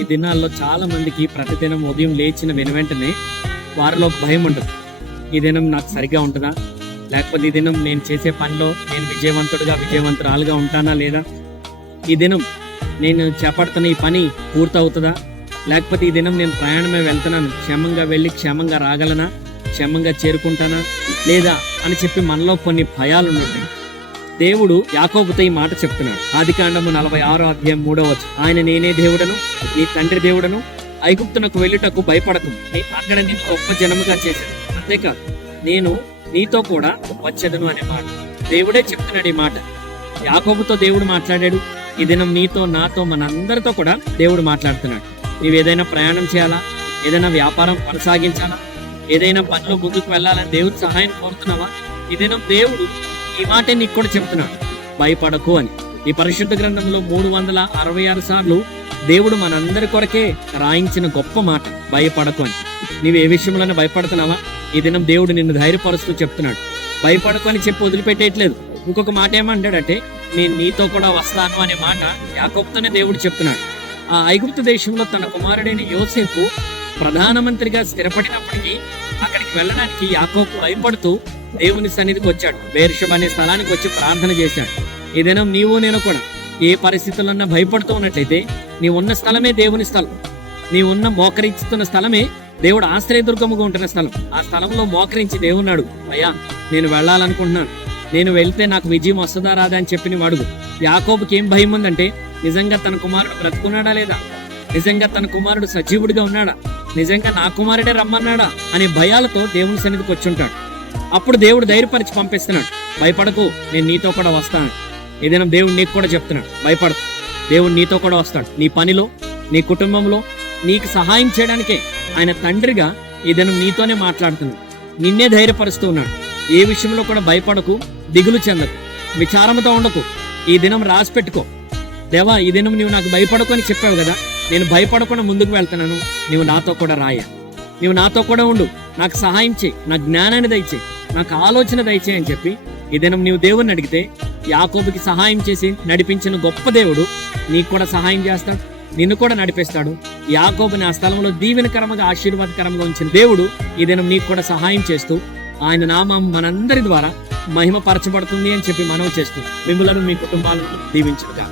ఈ దినాల్లో చాలా మందికి ప్రతిదినం ఉదయం లేచిన వెంటనే వారిలో భయం ఉంటుంది. ఈ దినం నాకు సరిగ్గా ఉంటుందా, లేకపోతే ఈ దినం నేను చేసే పనిలో నేను విజయవంతురాలుగా ఉంటానా లేదా, ఈ దినం నేను చేపడుతున్న ఈ పని పూర్తవుతుందా, లేకపోతే ఈ దినం నేను ప్రయాణమే వెళ్తున్నాను, క్షేమంగా వెళ్ళి క్షేమంగా రాగలనా, క్షేమంగా చేరుకుంటానా లేదా అని చెప్పి మనలో కొన్ని భయాలు ఉన్నాయి. దేవుడు యాకోబుతో ఈ మాట చెప్తున్నాడు. ఆదికాండము 46:3 ఆయన నేనే దేవుడను, నీ తండ్రి దేవుడను, ఐగుప్తునకు వెళ్ళుటకు భయపడకు, అక్కడ నేను గొప్ప జనముగా చేశాను, అంతేకాదు నేను నీతో కూడా వచ్చేదను అనే మాట దేవుడే చెప్తున్నాడు. ఈ మాట యాకోబుతో దేవుడు మాట్లాడాడు. ఈ దినం నీతో, నాతో, మనందరితో కూడా దేవుడు మాట్లాడుతున్నాడు. నీవు ఏదైనా ప్రయాణం చేయాలా, ఏదైనా వ్యాపారం కొనసాగించాలా, ఏదైనా పనిలో ముందుకు వెళ్ళాలని దేవుడు సహాయం కోరుతున్నావా, ఈ దినం దేవుడు ఈ మాట నీకు కూడా చెప్తున్నాడు, భయపడకు అని. ఈ పరిశుద్ధ గ్రంథంలో 366 సార్లు దేవుడు మనందరి కొరకే రాయించిన గొప్ప మాట భయపడకు అని. నీవు ఏ విషయంలోనే భయపడుతున్నావా, ఈ దినం దేవుడు నిన్ను ధైర్యపరుస్తూ చెప్తున్నాడు, భయపడకు అని చెప్పి వదిలిపెట్టేయట్లేదు. ఇంకొక మాట ఏమంటాడంటే, నేను నీతో కూడా వస్తాను అనే మాట యాకోబుతోనే దేవుడు చెప్తున్నాడు. ఆ ఐగుప్తు దేశంలో తన కుమారుడైన యోసేపు ప్రధానమంత్రిగా స్థిరపడినప్పటికీ అక్కడికి వెళ్ళడానికి యాకోబు భయపడుతూ దేవుని సన్నిధికి వచ్చాడు. బెయేర్షెబా అనే స్థలానికి వచ్చి ప్రార్థన చేశాడు. ఈ దినం నీవు నేను కూడా ఏ పరిస్థితుల్లో భయపడుతూ ఉన్నట్లయితే, నీవు ఉన్న స్థలమే దేవుని స్థలం, నీవు ఉన్న మోకరిస్తున్న స్థలమే దేవుడు ఆశ్రయదుర్గముగా ఉంటున్న స్థలం. ఆ స్థలంలో మోకరించి దేవున్నాడు, అయ్యా నేను వెళ్ళాలనుకుంటున్నాను, నేను వెళ్తే నాకు విజయం వస్తుందా రాదా అని చెప్పి నువ్వు అడుగు. యాకోబుకి ఏం భయం ఉందంటే, నిజంగా తన కుమారుడు బ్రతుకున్నాడా లేదా, నిజంగా తన కుమారుడు సజీవుడిగా ఉన్నాడా, నిజంగా నా కుమారుడే రమ్మన్నాడా అనే భయాలతో దేవుని సన్నిధికి వచ్చి ఉంటాడు. అప్పుడు దేవుడు ధైర్యపరిచి పంపిస్తున్నాడు, భయపడకు నేను నీతో కూడా వస్తాను. ఏదైనా దేవుడు నీకు కూడా చెప్తున్నాడు, భయపడకు, దేవుడు నీతో కూడా వస్తాడు. నీ పనిలో, నీ కుటుంబంలో నీకు సహాయం చేయడానికే ఆయన తండ్రిగా ఈ దినం నీతోనే మాట్లాడుతున్నాడు, నిన్నే ధైర్యపరుస్తూ ఉన్నాడు. ఏ విషయంలో కూడా భయపడకు, దిగులు చెందకు, విచారంతో ఉండకు. ఈ దినం రాసి పెట్టుకో, దేవా ఈ దినం నువ్వు నాకు భయపడకు అని చెప్పావు కదా, నేను భయపడకుండా ముందుకు వెళ్తున్నాను, నువ్వు నాతో కూడా రాయా, నువ్వు నాతో కూడా ఉండు, నాకు సహాయం చేయి, నా జ్ఞానాన్ని దయచేయి, నాకు ఆలోచన దయచేయి అని చెప్పి ఈ దినం నీవు దేవుణ్ణి అడిగితే, యాకోబుకి సహాయం చేసి నడిపించిన గొప్ప దేవుడు నీకు కూడా సహాయం చేస్తాడు, నిన్ను కూడా నడిపిస్తాడు. యాకోబుని ఆ స్థలంలో దీవెనకరంగా ఆశీర్వాదకరంగా ఉంచిన దేవుడు ఈ దినం నీకు కూడా సహాయం చేస్తూ ఆయన నామం మనందరి ద్వారా మహిమపరచబడుతుంది అని చెప్పి మనవి చేస్తూ మిమ్మలను మీ కుటుంబాలను దీవించుగా.